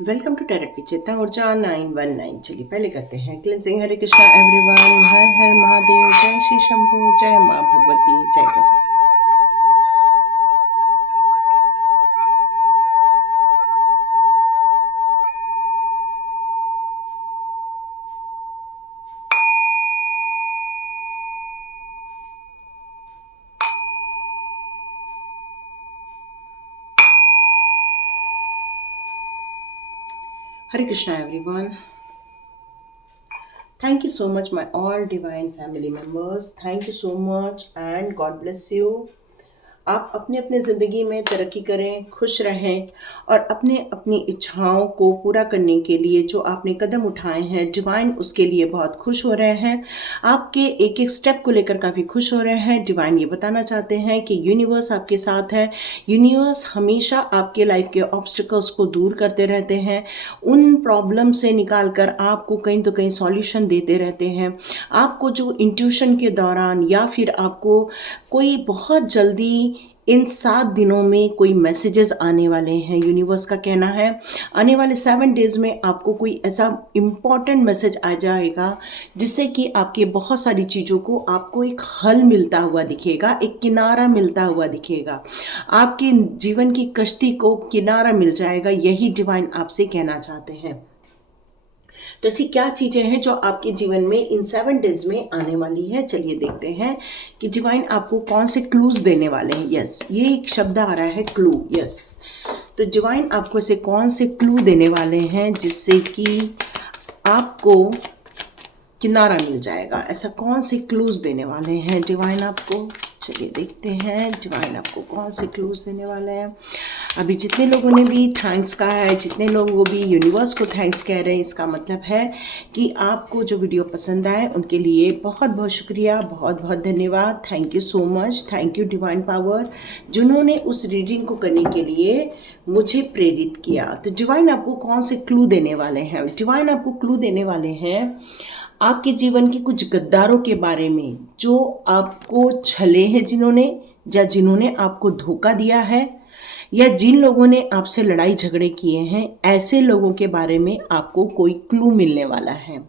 Welcome to tarot विचेता ऊर्जा 919। चलिए पहले करते हैं क्लिनजिंग। हरे कृष्णा एवरीवन, हर हर महादेव, जय श्री शंभू, जय माँ भगवती, जय Bajrang. Hare Krishna everyone, thank you so much my all divine family members, thank you so much and God bless you। आप अपने अपने ज़िंदगी में तरक्की करें, खुश रहें और अपने अपनी इच्छाओं को पूरा करने के लिए जो आपने कदम उठाए हैं, डिवाइन उसके लिए बहुत खुश हो रहे हैं। आपके एक एक स्टेप को लेकर काफ़ी खुश हो रहे हैं। डिवाइन ये बताना चाहते हैं कि यूनिवर्स आपके साथ है। यूनिवर्स हमेशा आपके लाइफ के ऑब्स्टिकल्स को दूर करते रहते हैं, उन प्रॉब्लम से निकाल कर आपको कहीं तो कहीं सॉल्यूशन देते रहते हैं। आपको जो इंट्यूशन के दौरान या फिर आपको कोई बहुत जल्दी इन 7 दिनों में कोई मैसेजेस आने वाले हैं। यूनिवर्स का कहना है आने वाले 7 डेज में आपको कोई ऐसा इम्पॉर्टेंट मैसेज आ जाएगा जिससे कि आपके बहुत सारी चीज़ों को आपको एक हल मिलता हुआ दिखेगा, एक किनारा मिलता हुआ दिखेगा। आपके जीवन की कश्ती को किनारा मिल जाएगा, यही डिवाइन आपसे कहना चाहते हैं। तो ऐसी क्या चीज़ें हैं जो आपके जीवन में इन 7 डेज में आने वाली है। चलिए देखते हैं कि डिवाइन आपको कौन से क्लूज देने वाले हैं। यस, ये एक शब्द आ रहा है, क्लू। यस, तो डिवाइन आपको ऐसे कौन से क्लू देने वाले हैं जिससे कि आपको किनारा मिल जाएगा। ऐसा कौन से क्लूज देने वाले हैं डिवाइन आपको। चलिए देखते हैं डिवाइन आपको कौन से क्लूज देने वाले हैं। अभी जितने लोगों ने भी थैंक्स कहा है, जितने लोग वो भी यूनिवर्स को थैंक्स कह रहे हैं, इसका मतलब है कि आपको जो वीडियो पसंद आए उनके लिए बहुत बहुत शुक्रिया, बहुत बहुत धन्यवाद। Thank you so much, thank you divine power जिन्होंने उस रीडिंग को करने के लिए मुझे प्रेरित किया। तो डिवाइन आपको कौन से क्लू देने वाले हैं। डिवाइन आपको क्लू देने वाले हैं आपके जीवन के कुछ गद्दारों के बारे में जो आपको छले हैं, जिन्होंने आपको धोखा दिया है या जिन लोगों ने आपसे लड़ाई झगड़े किए हैं, ऐसे लोगों के बारे में आपको कोई क्लू मिलने वाला है।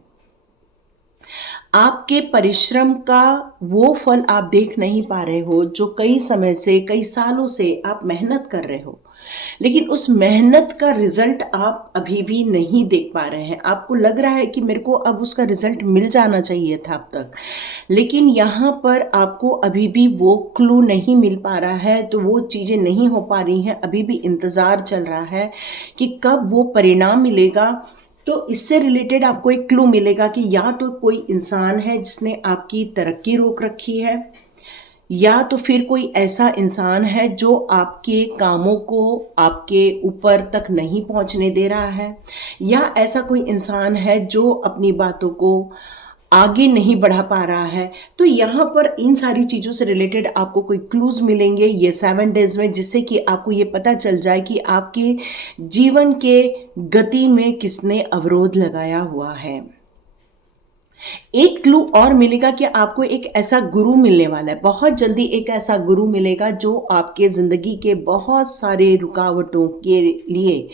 आपके परिश्रम का वो फल आप देख नहीं पा रहे हो जो कई समय से, कई सालों से आप मेहनत कर रहे हो, लेकिन उस मेहनत का रिजल्ट आप अभी भी नहीं देख पा रहे हैं। आपको लग रहा है कि मेरे को अब उसका रिजल्ट मिल जाना चाहिए था अब तक, लेकिन यहाँ पर आपको अभी भी वो क्लू नहीं मिल पा रहा है। तो वो चीज़ें नहीं हो पा रही हैं, अभी भी इंतज़ार चल रहा है कि कब वो परिणाम मिलेगा। तो इससे रिलेटेड आपको एक क्लू मिलेगा कि या तो कोई इंसान है जिसने आपकी तरक्की रोक रखी है, या तो फिर कोई ऐसा इंसान है जो आपके कामों को आपके ऊपर तक नहीं पहुंचने दे रहा है, या ऐसा कोई इंसान है जो अपनी बातों को आगे नहीं बढ़ा पा रहा है। तो यहाँ पर इन सारी चीज़ों से रिलेटेड आपको कोई क्लूज मिलेंगे ये 7 डेज में, जिससे कि आपको ये पता चल जाए कि आपके जीवन के गति में किसने अवरोध लगाया हुआ है। एक क्लू और मिलेगा कि आपको एक ऐसा गुरु मिलने वाला है, बहुत जल्दी एक ऐसा गुरु मिलेगा जो आपके ज़िंदगी के बहुत सारे रुकावटों के लिए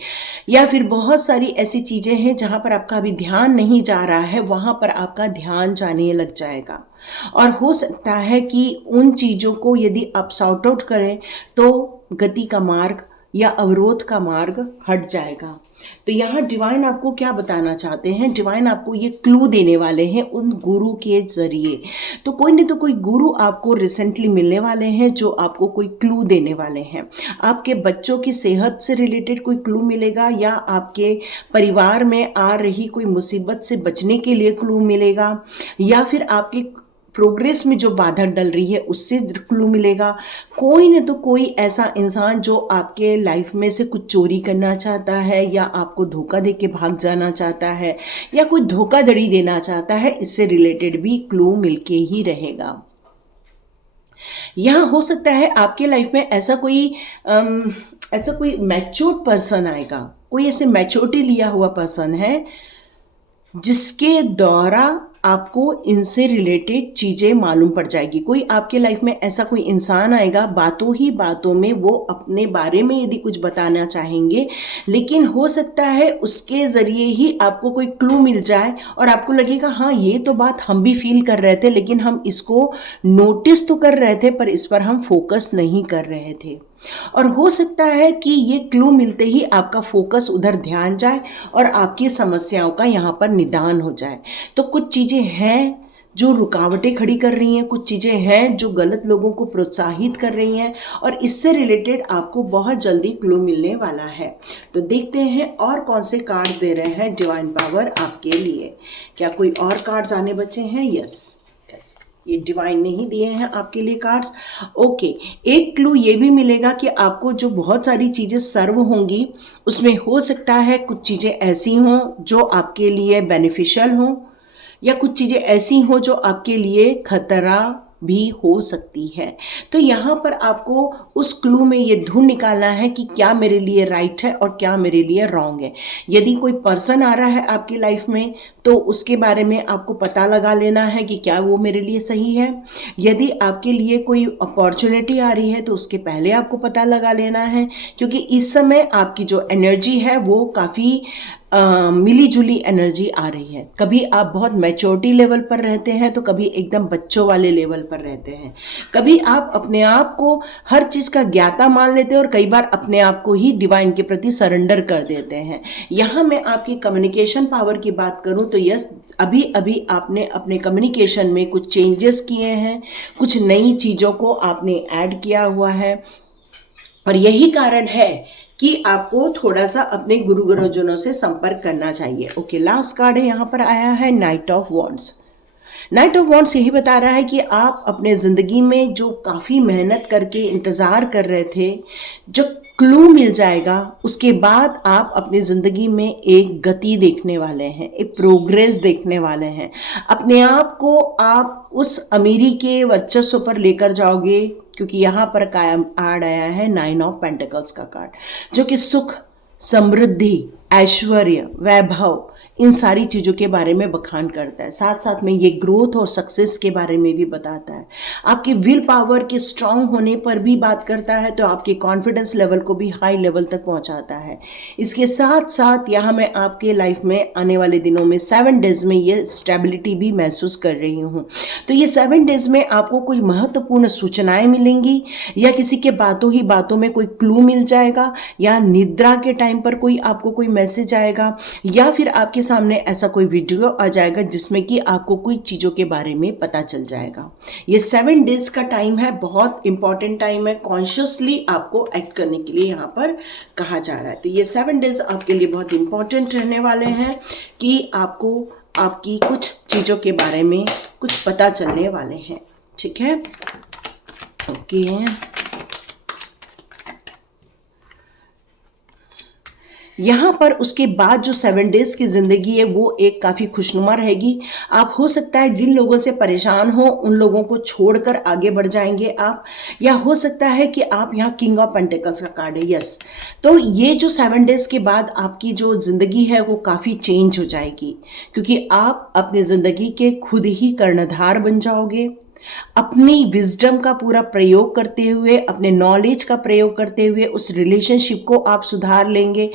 या फिर बहुत सारी ऐसी चीज़ें हैं जहाँ पर आपका अभी ध्यान नहीं जा रहा है, वहाँ पर आपका ध्यान जाने लग जाएगा। और हो सकता है कि उन चीज़ों को यदि आप सॉर्ट आउट करें तो गति का मार्ग या अवरोध का मार्ग हट जाएगा। तो यहाँ डिवाइन आपको क्या बताना चाहते हैं, डिवाइन आपको ये क्लू देने वाले हैं उन गुरु के जरिए। तो कोई नहीं तो कोई गुरु आपको रिसेंटली मिलने वाले हैं जो आपको कोई क्लू देने वाले हैं। आपके बच्चों की सेहत से रिलेटेड कोई क्लू मिलेगा, या आपके परिवार में आ रही कोई मुसीबत से बचने के लिए क्लू मिलेगा, या फिर आपके प्रोग्रेस में जो बाधा डल रही है उससे क्लू मिलेगा। कोई न तो कोई ऐसा इंसान जो आपके लाइफ में से कुछ चोरी करना चाहता है, या आपको धोखा दे के भाग जाना चाहता है, या कोई धोखाधड़ी देना चाहता है, इससे रिलेटेड भी क्लू मिलके ही रहेगा। यहाँ हो सकता है आपके लाइफ में ऐसा कोई मैच्योर्ड पर्सन आएगा, कोई ऐसे मैच्योरिटी लिया हुआ पर्सन है जिसके द्वारा आपको इनसे रिलेटेड चीज़ें मालूम पड़ जाएगी। कोई आपके लाइफ में ऐसा कोई इंसान आएगा, बातों ही बातों में वो अपने बारे में यदि कुछ बताना चाहेंगे, लेकिन हो सकता है उसके ज़रिए ही आपको कोई क्लू मिल जाए और आपको लगेगा हाँ ये तो बात हम भी फील कर रहे थे, लेकिन हम इसको नोटिस तो कर रहे थे पर इस पर हम फोकस नहीं कर रहे थे। और हो सकता है कि ये क्लू मिलते ही आपका फोकस उधर ध्यान जाए और आपकी समस्याओं का यहाँ पर निदान हो जाए। तो कुछ चीज़ें हैं जो रुकावटें खड़ी कर रही हैं, कुछ चीज़ें हैं जो गलत लोगों को प्रोत्साहित कर रही हैं, और इससे रिलेटेड आपको बहुत जल्दी क्लू मिलने वाला है। तो देखते हैं और कौन से कार्ड दे रहे हैं डिवाइन पावर आपके लिए। क्या कोई और कार्ड्स आने बचे हैं? यस, ये डिवाइन ने ही दिए हैं आपके लिए कार्ड्स। ओके, एक क्लू ये भी मिलेगा कि आपको जो बहुत सारी चीज़ें सर्व होंगी उसमें हो सकता है कुछ चीज़ें ऐसी हों जो आपके लिए बेनिफिशियल हों, या कुछ चीज़ें ऐसी हों जो आपके लिए खतरा भी हो सकती है। तो यहाँ पर आपको उस क्लू में ये ढूंढ निकालना है कि क्या मेरे लिए राइट है और क्या मेरे लिए रॉन्ग है। यदि कोई पर्सन आ रहा है आपकी लाइफ में तो उसके बारे में आपको पता लगा लेना है कि क्या वो मेरे लिए सही है। यदि आपके लिए कोई अपॉर्चुनिटी आ रही है तो उसके पहले आपको पता लगा लेना है, क्योंकि इस समय आपकी जो एनर्जी है वो काफ़ी मिली जुली एनर्जी आ रही है। कभी आप बहुत मैच्योरिटी लेवल पर रहते हैं तो कभी एकदम बच्चों वाले लेवल पर रहते हैं। कभी आप अपने आप को हर चीज़ का ज्ञाता मान लेते हैं और कई बार अपने आप को ही डिवाइन के प्रति सरेंडर कर देते हैं। यहाँ मैं आपकी कम्युनिकेशन पावर की बात करूँ तो यस, अभी अभी आपने अपने कम्युनिकेशन में कुछ चेंजेस किए हैं, कुछ नई चीज़ों को आपने ऐड किया हुआ है, और यही कारण है कि आपको थोड़ा सा अपने गुरुजनों से संपर्क करना चाहिए। ओके, लास्ट कार्ड है यहाँ पर आया है night of wands. Night of wands यही बता रहा है कि आप अपने ज़िंदगी में जो काफ़ी मेहनत करके इंतज़ार कर रहे थे, जो क्लू मिल जाएगा उसके बाद आप अपनी ज़िंदगी में एक गति देखने वाले हैं, एक प्रोग्रेस देखने वाले हैं। अपने आप को आप उस अमीरी के वर्चस्व पर लेकर जाओगे, क्योंकि यहाँ पर कायम कार्ड आया है 9 ऑफ पेंटिकल्स का कार्ड, जो कि सुख, समृद्धि, ऐश्वर्य, वैभव, इन सारी चीज़ों के बारे में बखान करता है। साथ साथ में ये ग्रोथ और सक्सेस के बारे में भी बताता है। आपकी विल पावर के स्ट्रांग होने पर भी बात करता है, तो आपके कॉन्फिडेंस लेवल को भी हाई लेवल तक पहुंचाता है। इसके साथ साथ यहाँ मैं आपके लाइफ में आने वाले दिनों में 7 डेज में ये स्टेबिलिटी भी महसूस कर रही हूँ। तो ये 7 डेज में आपको कोई महत्वपूर्ण सूचनाएं मिलेंगी, या किसी के बातों ही बातों में कोई क्लू मिल जाएगा, या निद्रा के टाइम पर कोई आपको कोई मैसेज आएगा, या फिर आपके सामने ऐसा कोई वीडियो आ जाएगा जिसमें कि आपको कोई चीज़ों के बारे में पता चल जाएगा। ये 7 डेज का टाइम है, बहुत इंपॉर्टेंट टाइम है, कॉन्शियसली आपको एक्ट करने के लिए यहाँ पर कहा जा रहा है। तो ये 7 डेज आपके लिए बहुत इंपॉर्टेंट रहने वाले हैं कि आपको आपकी कुछ चीज़ों के बारे में कुछ पता चलने वाले हैं। ठीक है, ओके। यहाँ पर उसके बाद जो 7 डेज की ज़िंदगी है वो एक काफ़ी खुशनुमा रहेगी। आप हो सकता है जिन लोगों से परेशान हो उन लोगों को छोड़कर आगे बढ़ जाएंगे आप, या हो सकता है कि आप यहाँ किंग ऑफ पेंटिकल्स का कार्ड है, यस। तो ये जो 7 डेज के बाद आपकी जो ज़िंदगी है वो काफ़ी चेंज हो जाएगी, क्योंकि आप अपनी ज़िंदगी के खुद ही कर्णधार बन जाओगे। अपनी विजडम का पूरा प्रयोग करते हुए, अपने नॉलेज का प्रयोग करते हुए उस रिलेशनशिप को आप सुधार लेंगे।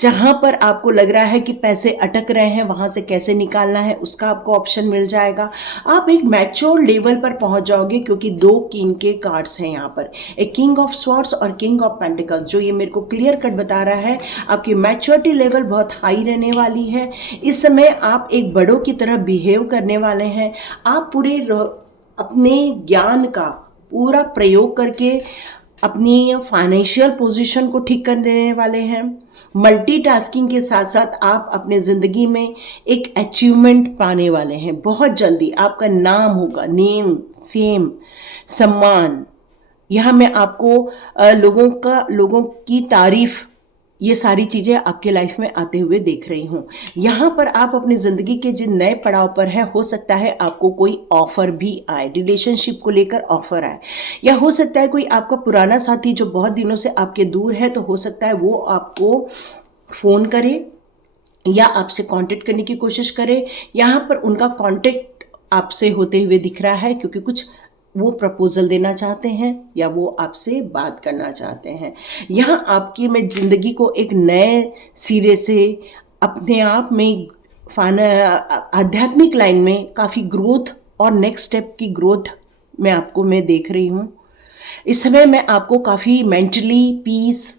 जहाँ पर आपको लग रहा है कि पैसे अटक रहे हैं, वहाँ से कैसे निकालना है उसका आपको ऑप्शन मिल जाएगा। आप एक मैच्योर लेवल पर पहुँच जाओगे, क्योंकि 2 किंग के कार्ड्स हैं यहाँ पर, एक किंग ऑफ स्वॉर्ड्स और किंग ऑफ पेंटिकल्स, जो ये मेरे को क्लियर कट बता रहा है आपकी मैच्योरिटी लेवल बहुत हाई रहने वाली है। इस समय आप एक बड़ों की तरह बिहेव करने वाले हैं। आप पूरे अपने ज्ञान का पूरा प्रयोग करके अपनी फाइनेंशियल पोजीशन को ठीक कर देने वाले हैं। मल्टीटास्किंग के साथ साथ आप अपने ज़िंदगी में एक अचीवमेंट पाने वाले हैं। बहुत जल्दी आपका नाम होगा, नेम, फेम, सम्मान। यहाँ मैं आपको लोगों की तारीफ, ये सारी चीज़ें आपके लाइफ में आते हुए देख रही हूँ। यहाँ पर आप अपनी ज़िंदगी के जिन नए पड़ाव पर है, हो सकता है आपको कोई ऑफ़र भी आए, रिलेशनशिप को लेकर ऑफ़र आए, या हो सकता है कोई आपका पुराना साथी जो बहुत दिनों से आपके दूर है, तो हो सकता है वो आपको फ़ोन करे या आपसे कांटेक्ट करने की कोशिश करे। यहाँ पर उनका कांटेक्ट आपसे होते हुए दिख रहा है, क्योंकि कुछ वो प्रपोजल देना चाहते हैं या वो आपसे बात करना चाहते हैं। यहाँ आपकी मैं ज़िंदगी को एक नए सिरे से अपने आप में आध्यात्मिक लाइन में काफ़ी ग्रोथ और नेक्स्ट स्टेप की ग्रोथ मैं देख रही हूँ। इस समय मैं आपको काफ़ी मेंटली पीस,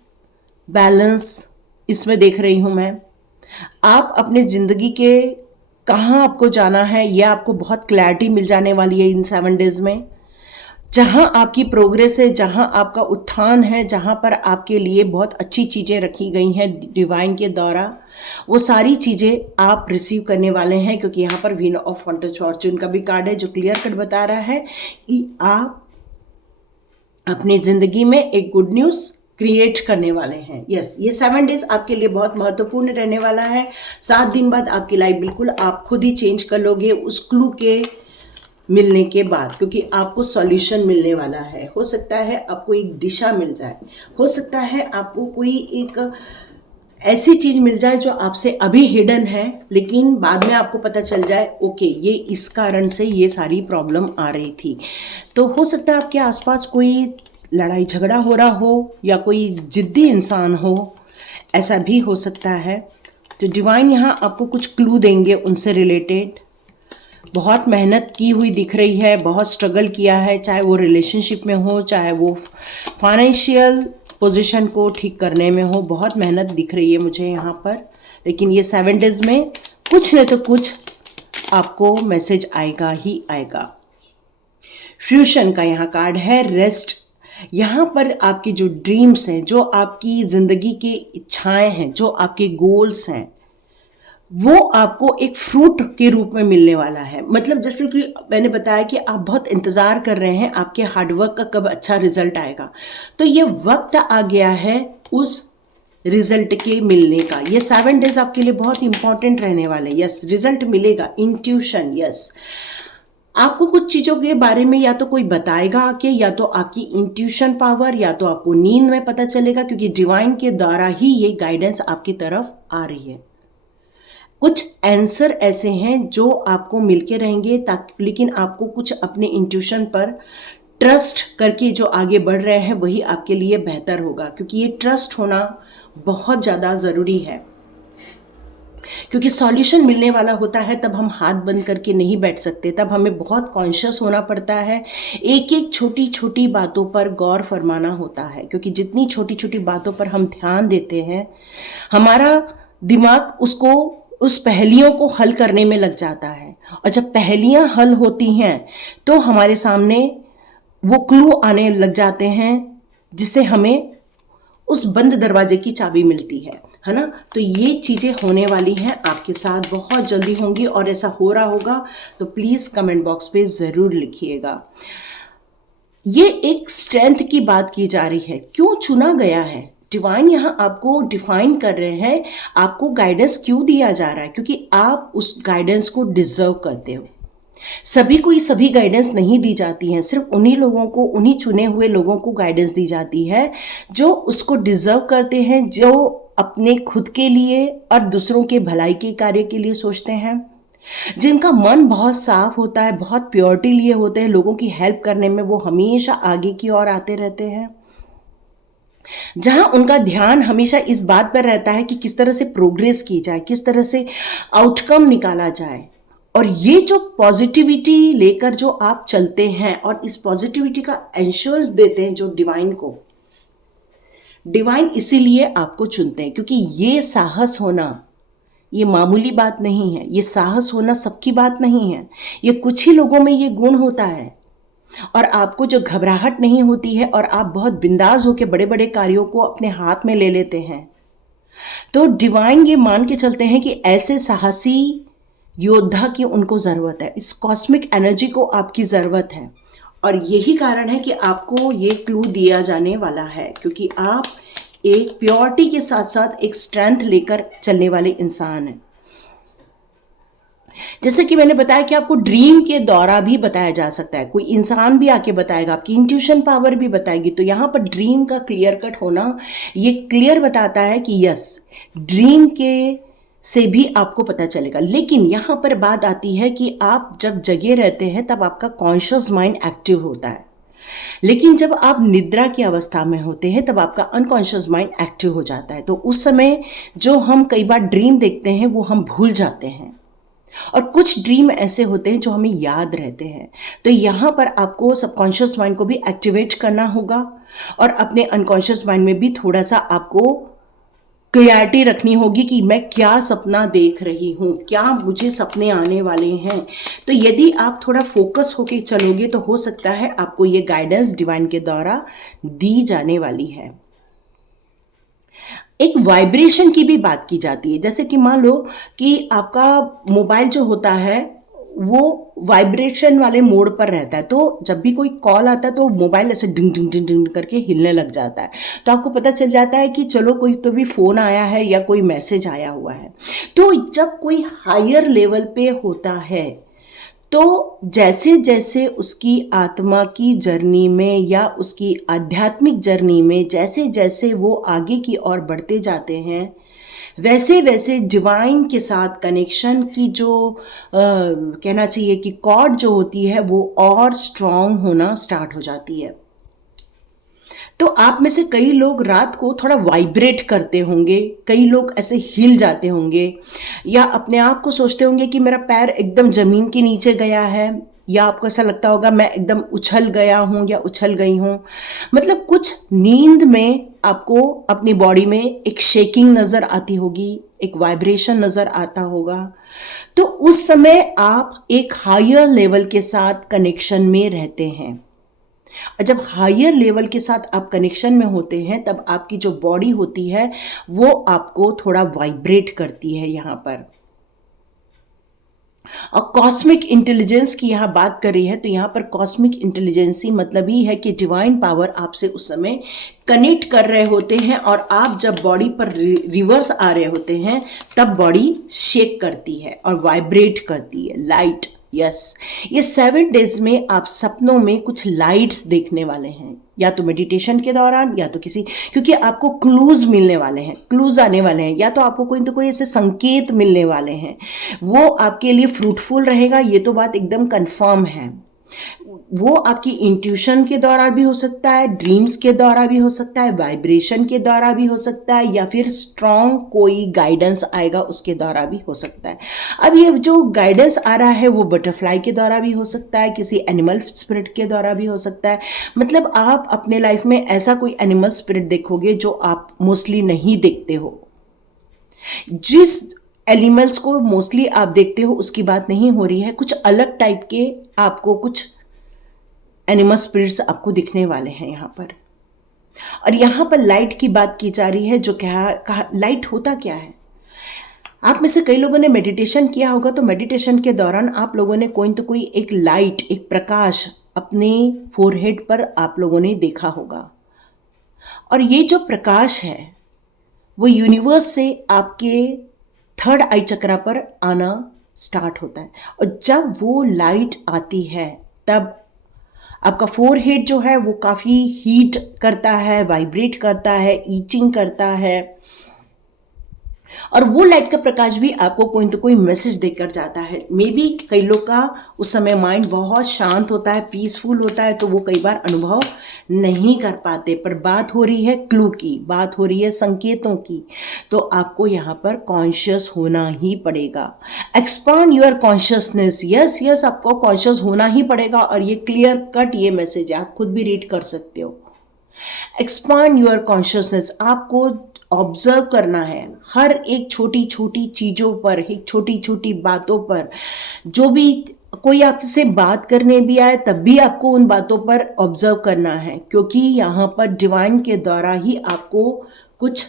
बैलेंस इसमें देख रही हूँ मैं। आप अपने ज़िंदगी के कहाँ आपको जाना है यह आपको बहुत क्लैरिटी मिल जाने वाली है इन 7 डेज़ में। जहाँ आपकी प्रोग्रेस है, जहाँ आपका उत्थान है, जहाँ पर आपके लिए बहुत अच्छी चीज़ें रखी गई हैं डिवाइन के द्वारा, वो सारी चीज़ें आप रिसीव करने वाले हैं। क्योंकि यहाँ पर व्हील ऑफ फॉर्चून का भी कार्ड है जो क्लियर कट बता रहा है कि आप अपनी ज़िंदगी में एक गुड न्यूज़ क्रिएट करने वाले हैं। यस, ये 7 डेज आपके लिए बहुत महत्वपूर्ण रहने वाला है। 7 दिन बाद आपकी लाइफ बिल्कुल आप खुद ही चेंज कर लोगे उस क्लू के मिलने के बाद, क्योंकि आपको सॉल्यूशन मिलने वाला है। हो सकता है आपको एक दिशा मिल जाए, हो सकता है आपको कोई एक ऐसी चीज़ मिल जाए जो आपसे अभी हिडन है, लेकिन बाद में आपको पता चल जाए ओके ये इस कारण से ये सारी प्रॉब्लम आ रही थी। तो हो सकता है आपके आसपास कोई लड़ाई झगड़ा हो रहा हो या कोई जिद्दी इंसान हो, ऐसा भी हो सकता है। तो डिवाइन यहाँ आपको कुछ क्लू देंगे उनसे रिलेटेड। बहुत मेहनत की हुई दिख रही है, बहुत स्ट्रगल किया है, चाहे वो रिलेशनशिप में हो, चाहे वो फाइनेंशियल पोजीशन को ठीक करने में हो, बहुत मेहनत दिख रही है मुझे यहाँ पर। लेकिन ये 7 डेज में कुछ नहीं तो कुछ आपको मैसेज आएगा ही आएगा। फ्यूशन का यहाँ कार्ड है रेस्ट। यहाँ पर आपकी जो ड्रीम्स हैं, जो आपकी ज़िंदगी की इच्छाएं हैं, जो आपके गोल्स हैं, वो आपको एक फ्रूट के रूप में मिलने वाला है। मतलब जैसे कि मैंने बताया कि आप बहुत इंतज़ार कर रहे हैं आपके हार्डवर्क का कब अच्छा रिजल्ट आएगा, तो ये वक्त आ गया है उस रिजल्ट के मिलने का। ये 7 डेज आपके लिए बहुत इंपॉर्टेंट रहने वाले। यस, रिजल्ट मिलेगा। इंट्यूशन, यस, आपको कुछ चीज़ों के बारे में या तो कोई बताएगा आके, या तो आपकी इंट्यूशन पावर, या तो आपको नींद में पता चलेगा, क्योंकि डिवाइन के द्वारा ही ये गाइडेंस आपकी तरफ आ रही है। कुछ आंसर ऐसे हैं जो आपको मिलके रहेंगे, ताकि लेकिन आपको कुछ अपने इंट्यूशन पर ट्रस्ट करके जो आगे बढ़ रहे हैं वही आपके लिए बेहतर होगा, क्योंकि ये ट्रस्ट होना बहुत ज़्यादा ज़रूरी है। क्योंकि सॉल्यूशन मिलने वाला होता है तब हम हाथ बंद करके नहीं बैठ सकते, तब हमें बहुत कॉन्शियस होना पड़ता है। एक एक छोटी छोटी बातों पर गौर फरमाना होता है, क्योंकि जितनी छोटी छोटी बातों पर हम ध्यान देते हैं, हमारा दिमाग उस पहेलियों को हल करने में लग जाता है। और जब पहेलियां हल होती हैं तो हमारे सामने वो क्लू आने लग जाते हैं, जिससे हमें उस बंद दरवाजे की चाबी मिलती है ना। तो ये चीज़ें होने वाली हैं आपके साथ, बहुत जल्दी होंगी। और ऐसा हो रहा होगा तो प्लीज़ कमेंट बॉक्स पे ज़रूर लिखिएगा। ये एक स्ट्रेंथ की बात की जा रही है। क्यों चुना गया है? डिवाइन यहाँ आपको डिफाइन कर रहे हैं, आपको गाइडेंस क्यों दिया जा रहा है, क्योंकि आप उस गाइडेंस को डिजर्व करते हो। सभी को ये सभी गाइडेंस नहीं दी जाती है, सिर्फ उन्हीं लोगों को, उन्हीं चुने हुए लोगों को गाइडेंस दी जाती है जो उसको डिजर्व करते हैं, जो अपने खुद के लिए और दूसरों के भलाई के कार्य के लिए सोचते हैं, जिनका मन बहुत साफ होता है, बहुत प्योरिटी लिए होते हैं, लोगों की हेल्प करने में वो हमेशा आगे की ओर आते रहते हैं, जहां उनका ध्यान हमेशा इस बात पर रहता है कि किस तरह से प्रोग्रेस की जाए, किस तरह से आउटकम निकाला जाए। और ये जो पॉजिटिविटी लेकर जो आप चलते हैं और इस पॉजिटिविटी का एंश्योरेंस देते हैं जो डिवाइन को, डिवाइन इसीलिए आपको चुनते हैं, क्योंकि ये साहस होना ये मामूली बात नहीं है। ये साहस होना सबकी बात नहीं है, ये कुछ ही लोगों में ये गुण होता है। और आपको जो घबराहट नहीं होती है और आप बहुत बिंदास होकर बड़े बड़े कार्यों को अपने हाथ में ले लेते हैं, तो डिवाइन ये मान के चलते हैं कि ऐसे साहसी योद्धा की उनको ज़रूरत है, इस कॉस्मिक एनर्जी को आपकी ज़रूरत है। और यही कारण है कि आपको ये क्लू दिया जाने वाला है, क्योंकि आप एक प्योरिटी के साथ साथ एक स्ट्रेंथ लेकर चलने वाले इंसान हैं। जैसे कि मैंने बताया कि आपको ड्रीम के द्वारा भी बताया जा सकता है, कोई इंसान भी आके बताएगा, आपकी इंट्यूशन पावर भी बताएगी। तो यहाँ पर ड्रीम का क्लियर कट होना ये क्लियर बताता है कि यस, ड्रीम के से भी आपको पता चलेगा। लेकिन यहाँ पर बात आती है कि आप जब जगे रहते हैं तब आपका कॉन्शियस माइंड एक्टिव होता है, लेकिन जब आप निद्रा की अवस्था में होते हैं तब आपका अनकॉन्शियस माइंड एक्टिव हो जाता है। तो उस समय जो हम कई बार ड्रीम देखते हैं वो हम भूल जाते हैं, और कुछ ड्रीम ऐसे होते हैं जो हमें याद रहते हैं। तो यहाँ पर आपको सबकॉन्शियस माइंड को भी एक्टिवेट करना होगा, और अपने अनकॉन्शियस माइंड में भी थोड़ा सा आपको क्लियरिटी रखनी होगी कि मैं क्या सपना देख रही हूँ, क्या मुझे सपने आने वाले हैं। तो यदि आप थोड़ा फोकस होके चलोगे तो हो सकता है आपको ये गाइडेंस डिवाइन के द्वारा दी जाने वाली है। एक वाइब्रेशन की भी बात की जाती है, जैसे कि मान लो कि आपका मोबाइल जो होता है वो वाइब्रेशन वाले मोड पर रहता है, तो जब भी कोई कॉल आता है तो मोबाइल ऐसे डिंग डिंग डिंग डिंग करके हिलने लग जाता है, तो आपको पता चल जाता है कि चलो कोई तो भी फ़ोन आया है या कोई मैसेज आया हुआ है। तो जब कोई हायर लेवल पे होता है तो जैसे जैसे उसकी आत्मा की जर्नी में या उसकी आध्यात्मिक जर्नी में जैसे जैसे वो आगे की ओर बढ़ते जाते हैं, वैसे वैसे डिवाइन के साथ कनेक्शन की जो कहना चाहिए कि कॉर्ड जो होती है वो और स्ट्रांग होना स्टार्ट हो जाती है। तो आप में से कई लोग रात को थोड़ा वाइब्रेट करते होंगे, कई लोग ऐसे हिल जाते होंगे, या अपने आप को सोचते होंगे कि मेरा पैर एकदम ज़मीन के नीचे गया है, या आपको ऐसा लगता होगा मैं एकदम उछल गया हूँ या उछल गई हूँ। मतलब कुछ नींद में आपको अपनी बॉडी में एक शेकिंग नज़र आती होगी, एक वाइब्रेशन नज़र आता होगा। तो उस समय आप एक हायर लेवल के साथ कनेक्शन में रहते हैं, और जब हायर लेवल के साथ आप कनेक्शन में होते हैं तब आपकी जो बॉडी होती है वो आपको थोड़ा वाइब्रेट करती है यहाँ पर। और कॉस्मिक इंटेलिजेंस की यहाँ बात कर रही है, तो यहाँ पर कॉस्मिक इंटेलिजेंसी मतलब ही है कि डिवाइन पावर आपसे उस समय कनेक्ट कर रहे होते हैं, और आप जब बॉडी पर रिवर्स आ रहे होते हैं तब बॉडी शेक करती है और वाइब्रेट करती है, लाइट। यस, ये 7 डेज में आप सपनों में कुछ लाइट्स देखने वाले हैं, या तो मेडिटेशन के दौरान या तो किसी, क्योंकि आपको क्लूज मिलने वाले हैं, क्लूज आने वाले हैं, या तो आपको कोई तो कोई ऐसे संकेत मिलने वाले हैं, वो आपके लिए फ्रूटफुल रहेगा, ये तो बात एकदम कंफर्म है। वो आपकी इंट्यूशन के द्वारा भी हो सकता है, ड्रीम्स के द्वारा भी हो सकता है, वाइब्रेशन के द्वारा भी हो सकता है, या फिर स्ट्रॉन्ग कोई गाइडेंस आएगा उसके द्वारा भी हो सकता है। अब ये जो गाइडेंस आ रहा है वो बटरफ्लाई के द्वारा भी हो सकता है, किसी एनिमल स्पिरिट के द्वारा भी हो सकता है। मतलब आप अपने लाइफ में ऐसा कोई एनिमल स्पिरिट देखोगे जो आप मोस्टली नहीं देखते हो। जिस एनिमल्स को मोस्टली आप देखते हो उसकी बात नहीं हो रही है, कुछ अलग टाइप के आपको कुछ एनिमल स्पिरिट्स आपको दिखने वाले हैं यहाँ पर। और यहाँ पर लाइट की बात की जा रही है, जो क्या लाइट होता क्या है। आप में से कई लोगों ने मेडिटेशन किया होगा, तो मेडिटेशन के दौरान आप लोगों ने कोई तो कोई एक लाइट, एक प्रकाश अपने फोरहेड पर आप लोगों ने देखा होगा, और ये जो प्रकाश है वो यूनिवर्स से आपके थर्ड आई चक्रा पर आना स्टार्ट होता है, और जब वो लाइट आती है तब आपका फोरहेड जो है वो काफ़ी हीट करता है, वाइब्रेट करता है, ईचिंग करता है, और वो लाइट का प्रकाश भी आपको कोई तो कोई मैसेज देकर जाता है। मे बी कई लोग का उस समय माइंड बहुत शांत होता है, पीसफुल होता है, तो वो कई बार अनुभव नहीं कर पाते, पर बात हो रही है क्लू की, बात हो रही है संकेतों की, तो आपको यहाँ पर कॉन्शियस होना ही पड़ेगा। Expand your consciousness. Yes yes, आपको कॉन्शियस होना ही पड़ेगा, और ये क्लियर कट ये मैसेज है, आप खुद भी रीड कर सकते हो। एक्सपांड योर कॉन्शियसनेस, आपको ऑब्जर्व करना है हर एक छोटी छोटी चीज़ों पर, एक छोटी छोटी बातों पर। जो भी कोई आपसे बात करने भी आए तब भी आपको उन बातों पर ऑब्जर्व करना है, क्योंकि यहाँ पर डिवाइन के द्वारा ही आपको कुछ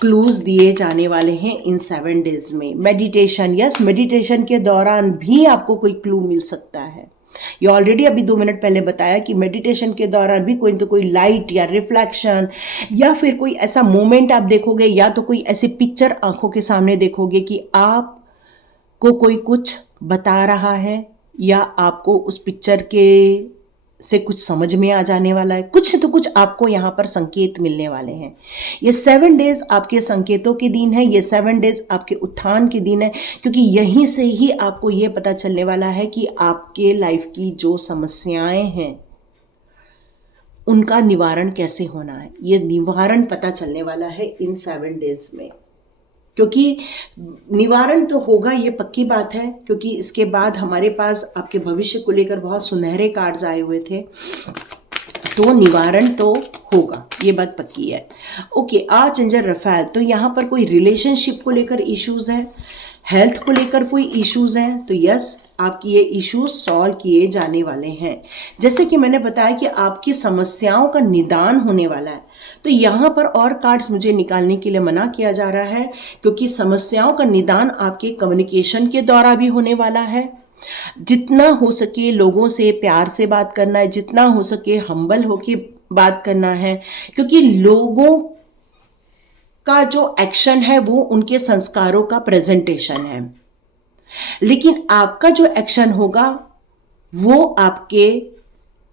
क्लूज दिए जाने वाले हैं इन 7 डेज में। मेडिटेशन, यस, मेडिटेशन के दौरान भी आपको कोई क्लू मिल सकता है। ये ऑलरेडी अभी 2 मिनट पहले बताया कि मेडिटेशन के दौरान भी कोई तो कोई लाइट या रिफ्लेक्शन या फिर कोई ऐसा मोमेंट आप देखोगे, या तो कोई ऐसी पिक्चर आंखों के सामने देखोगे कि आपको कोई कुछ बता रहा है, या आपको उस पिक्चर के से कुछ समझ में आ जाने वाला है, कुछ तो कुछ आपको यहाँ पर संकेत मिलने वाले हैं। ये 7 डेज आपके संकेतों के दिन है, ये 7 डेज आपके उत्थान के दिन है, क्योंकि यहीं से ही आपको ये पता चलने वाला है कि आपके लाइफ की जो समस्याएं हैं उनका निवारण कैसे होना है। ये निवारण पता चलने वाला है इन 7 डेज में, क्योंकि निवारण तो होगा, ये पक्की बात है, क्योंकि इसके बाद हमारे पास आपके भविष्य को लेकर बहुत सुनहरे कार्ड्स आए हुए थे, तो निवारण तो होगा, ये बात पक्की है। ओके, आर्चएंजल रफाएल, तो यहाँ पर कोई रिलेशनशिप को लेकर इश्यूज हैं, हेल्थ को लेकर कोई इश्यूज हैं, तो यस, आपकी ये इश्यूज सॉल्व किए जाने वाले हैं। जैसे कि मैंने बताया कि आपकी समस्याओं का निदान होने वाला है, तो यहाँ पर और कार्ड्स मुझे निकालने के लिए मना किया जा रहा है, क्योंकि समस्याओं का निदान आपके कम्युनिकेशन के द्वारा भी होने वाला है। जितना हो सके लोगों से प्यार से बात करना है, जितना हो सके हम्बल होके बात करना है, क्योंकि लोगों का जो एक्शन है वो उनके संस्कारों का प्रेजेंटेशन है, लेकिन आपका जो एक्शन होगा वो आपके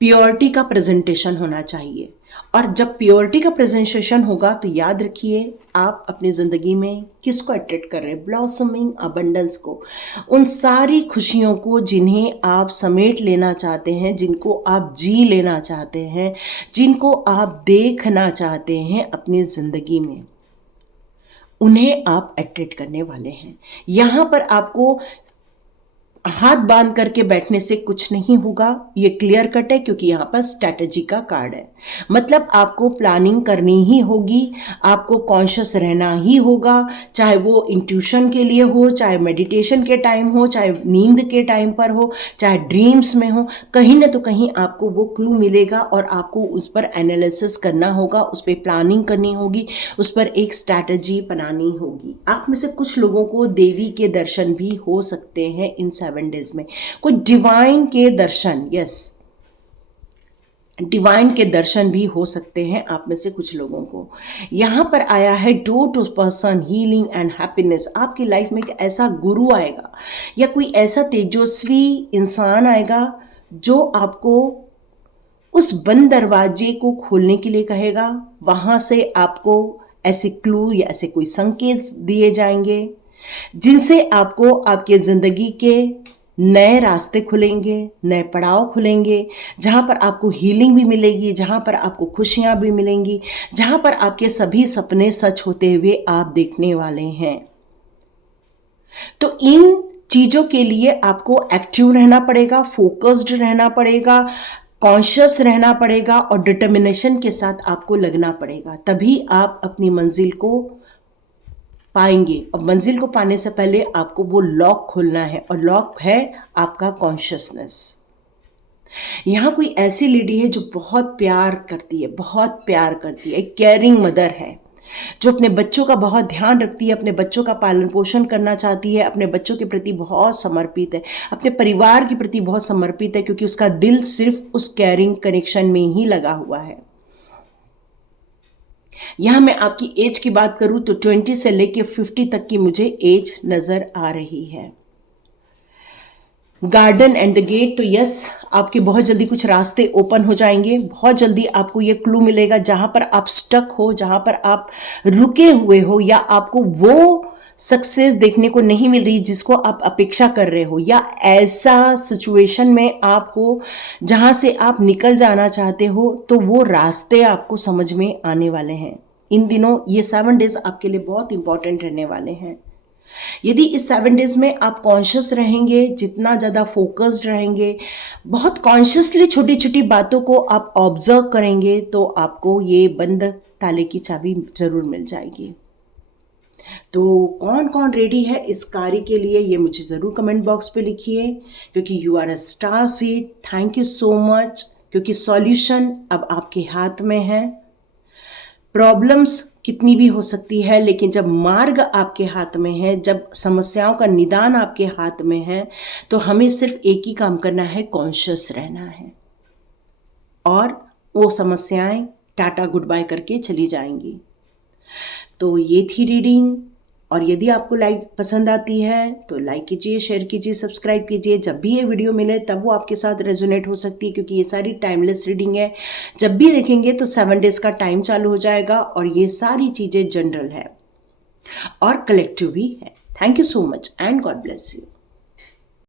प्योरिटी का प्रेजेंटेशन होना चाहिए। और जब प्योरिटी का प्रेजेंटेशन होगा तो याद रखिए, आप अपनी ज़िंदगी में किसको अट्रैक्ट कर रहे हैं? ब्लॉसमिंग अबंडेंस को, उन सारी खुशियों को जिन्हें आप समेट लेना चाहते हैं, जिनको आप जी लेना चाहते हैं, जिनको आप देखना चाहते हैं अपनी ज़िंदगी में, उन्हें आप अट्रैक्ट करने वाले हैं। यहाँ पर आपको हाथ बांध करके बैठने से कुछ नहीं होगा, ये क्लियर कट है, क्योंकि यहाँ पर स्ट्रैटेजी का कार्ड है। मतलब आपको प्लानिंग करनी ही होगी, आपको कॉन्शियस रहना ही होगा, चाहे वो इंट्यूशन के लिए हो, चाहे मेडिटेशन के टाइम हो, चाहे नींद के टाइम पर हो, चाहे ड्रीम्स में हो, कहीं ना तो कहीं आपको वो क्लू मिलेगा और आपको उस पर एनालिसिस करना होगा, उस पर प्लानिंग करनी होगी, उस पर एक स्ट्रैटेजी बनानी होगी। आप में से कुछ लोगों को देवी के दर्शन भी हो सकते हैं इन 7 डेज में, कोई डिवाइन के दर्शन, यस, डिवाइन के दर्शन भी हो सकते हैं आप में से कुछ लोगों को। यहाँ पर आया है door to person healing and happiness. आपकी लाइफ में एक ऐसा गुरु आएगा या कोई ऐसा तेजस्वी इंसान आएगा जो आपको उस बंद दरवाजे को खोलने के लिए कहेगा। वहाँ से आपको ऐसे क्लू या ऐसे कोई संकेत दिए जाएंगे जिनसे आपको आपके ज़िंदगी के नए रास्ते खुलेंगे, नए पड़ाव खुलेंगे, जहाँ पर आपको हीलिंग भी मिलेगी, जहाँ पर आपको खुशियाँ भी मिलेंगी, जहाँ पर आपके सभी सपने सच होते हुए आप देखने वाले हैं। तो इन चीज़ों के लिए आपको एक्टिव रहना पड़ेगा, फोकस्ड रहना पड़ेगा, कॉन्शियस रहना पड़ेगा और डिटर्मिनेशन के साथ आपको लगना पड़ेगा, तभी आप अपनी मंजिल को पाएंगे। और मंजिल को पाने से पहले आपको वो लॉक खोलना है, और लॉक है आपका कॉन्शियसनेस। यहाँ कोई ऐसी लेडी है जो बहुत प्यार करती है, बहुत प्यार करती है, एक केयरिंग मदर है जो अपने बच्चों का बहुत ध्यान रखती है, अपने बच्चों का पालन पोषण करना चाहती है, अपने बच्चों के प्रति बहुत समर्पित है, अपने परिवार के प्रति बहुत समर्पित है, क्योंकि उसका दिल सिर्फ उस केयरिंग कनेक्शन में ही लगा हुआ है। यहाँ मैं आपकी एज की बात करूँ तो 20 से लेके 50 तक की मुझे एज नज़र आ रही है। गार्डन एंड द गेट, तो यस, आपके बहुत जल्दी कुछ रास्ते ओपन हो जाएंगे, बहुत जल्दी आपको ये क्लू मिलेगा जहाँ पर आप स्टक हो, जहाँ पर आप रुके हुए हो, या आपको वो सक्सेस देखने को नहीं मिल रही जिसको आप अपेक्षा कर रहे हो, या ऐसा सिचुएशन में आप हो जहाँ से आप निकल जाना चाहते हो, तो वो रास्ते आपको समझ में आने वाले हैं। इन दिनों ये 7 डेज आपके लिए बहुत इंपॉर्टेंट रहने वाले हैं। यदि इस 7 डेज में आप कॉन्शियस रहेंगे, जितना ज़्यादा फोकस्ड रहेंगे, बहुत कॉन्शियसली छोटी छोटी बातों को आप ऑब्जर्व करेंगे, तो आपको ये बंद ताले की चाबी जरूर मिल जाएगी। तो कौन कौन रेडी है इस कार्य के लिए, ये मुझे ज़रूर कमेंट बॉक्स पे लिखिए, क्योंकि you are a star seed. Thank you so much, क्योंकि सॉल्यूशन अब आपके हाथ में है। प्रॉब्लम्स कितनी भी हो सकती है, लेकिन जब मार्ग आपके हाथ में है, जब समस्याओं का निदान आपके हाथ में है, तो हमें सिर्फ एक ही काम करना है, कॉन्शियस रहना है, और वो समस्याएं टाटा गुड बाय करके चली जाएंगी। तो ये थी रीडिंग। और यदि आपको लाइक पसंद आती है तो लाइक कीजिए, शेयर कीजिए, सब्सक्राइब कीजिए। जब भी ये वीडियो मिले तब वो आपके साथ रेजोनेट हो सकती है, क्योंकि ये सारी टाइमलेस रीडिंग है। जब भी देखेंगे तो 7 डेज का टाइम चालू हो जाएगा और ये सारी चीज़ें जनरल है और कलेक्टिव भी है। Thank you so much and God bless you.